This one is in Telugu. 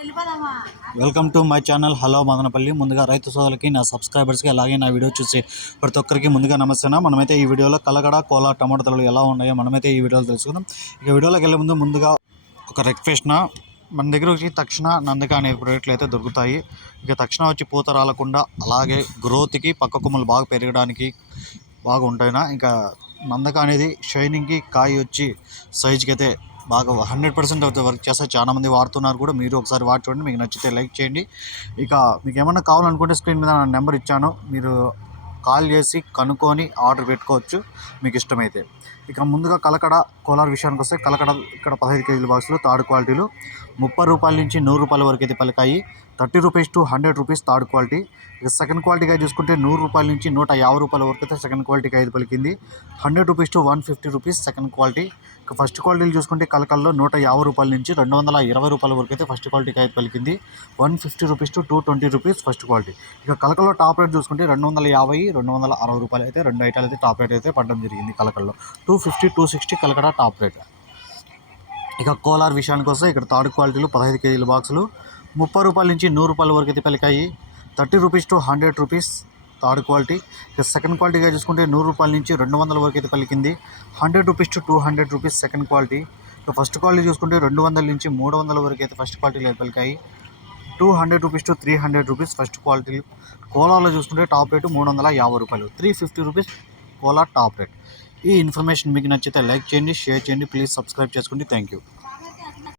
Welcome to my channel. Hello Madanapalle. ముందుగా రైతు సోదరులకి నా సబ్స్క్రైబర్స్కి అలాగే నా వీడియో చూసి ప్రతి ఒక్కరికి ముందుగా నమస్తేనా? మనమైతే ఈ వీడియోలో కలగడ కోలా టమాటా ధరలు ఎలా ఉన్నాయో మనమైతే ఈ వీడియోలో తెలుసుకుందాం. ఇక వీడియోలోకి వెళ్ళే ముందు ముందుగా ఒక రిక్వెస్ట్ మన దగ్గర వచ్చి తక్షణ నందక అనే ప్రోడక్ట్లు అయితే దొరుకుతాయి. ఇక తక్షణ వచ్చి పూత రాలకుండా అలాగే గ్రోత్కి పక్క కొమ్మలు బాగా పెరగడానికి బాగా ఉంటాయినా ఇంకా నందక అనేది షైనింగ్కి కాయ వచ్చి సైజుకి అయితే బాగా హండ్రెడ్ పర్సెంట్ అయితే వర్క్ చేస్తే. చాలా మంది వాడుతున్నారు కూడా. మీరు ఒకసారి వాడి చూడండి. మీకు నచ్చితే లైక్ చేయండి. ఇక మీకు ఏమన్నా కావాలనుకుంటే స్క్రీన్ మీద నా నెంబర్ ఇచ్చాను. మీరు కాల్ చేసి కనుక్కొని ఆర్డర్ పెట్టుకోవచ్చు. మీకు ఇష్టమైతే. ఇక ముందుగా కలకడ కోలార్ విషయానికి వస్తే కలకడ ఇక్కడ పదహైదు కేజీల బాక్సులు థర్డ్ క్వాలిటీలు ముప్పై రూపాయల నుంచి నూరు రూపాయల వరకు అయితే పలికాయి. Thirty rupees to hundred rupees third quality. ఇక సెకండ్ క్వాలిటీగా చూసుకుంటే నూరు రూపాయల నుంచి నూట యాభై రూపాయల వరకు అయితే సెకండ్ క్వాలిటీకి ఐదు పలికింది. Hundred rupees to one fifty rupees second quality. ఇక ఫస్ట్ క్వాలిటీలు చూసుకుంటే కలకల్లో నూట యాభై రూపాయల నుంచి రెండు వందల ఇరవై రూపాయల వరకు అయితే ఫస్ట్ క్వాలిటీకి ఐదు పలికింది. One fifty rupees to two twenty rupees first quality. ఇక కలకల్లో టాప్ రేట్ చూసుకుంటే రెండు వందల యాభై రెండు వందల అరవై రూపాయలు అయితే రెండు ఐటాలు అయితే టాప్ రేట్ అయితే పడడం జరిగింది కలకల్లో. Two fifty two sixty Kalakada top rate. ఇక కోలార్ విషయానికి వస్తే ఇక్కడ థర్డ్ క్వాలిటీలు పదహైదు కేజీల బాక్సులు. ముప్పై రూపాయల నుంచి నూరు రూపాయల వరకు అయితే పలికాయి thirty rupees to hundred rupees third quality. ఇక సెకండ్ క్వాలిటీగా చూసుకుంటే నూరు రూపాయల నుంచి రెండు వందల వరకు అయితే పలికింది. Hundred rupees to two hundred rupees second quality. ఇక ఫస్ట్ క్వాలిటీ చూసుకుంటే రెండు వందల నుంచి మూడు వందల వరకు అయితే ఫస్ట్ క్వాలిటీలో పలికాయి two hundred rupees to three hundred rupees first quality. కోలాలో చూసుకుంటే టాప్ రేటు మూడు వందల యాభై రూపాయలు. Three fifty rupees Kolar top rate. ఈ ఇన్ఫర్మేషన్ మీకు నచ్చితే లైక్ చేయండి షేర్ చేయండి ప్లీజ్ సబ్స్క్రైబ్ చేసుకోండి. Thank you.